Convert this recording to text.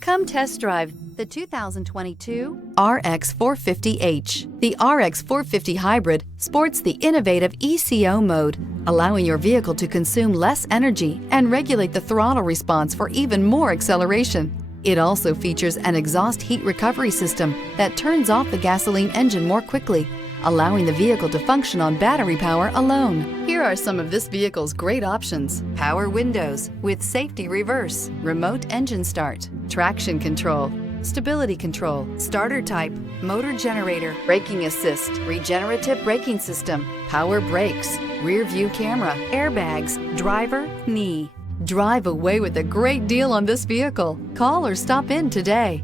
Come test drive the 2022 RX 450h. The RX 450 Hybrid sports the innovative ECO mode, allowing your vehicle to consume less energy and regulate the throttle response for even more acceleration. It also features an exhaust heat recovery system that turns off the gasoline engine more quickly, allowing the vehicle to function on battery power alone. Here are some of this vehicle's great options: power windows with safety reverse, remote engine start, traction control, stability control, starter type, motor generator, braking assist, regenerative braking system, power brakes, rear view camera, airbags, driver, knee. Drive away with a great deal on this vehicle. Call or stop in today.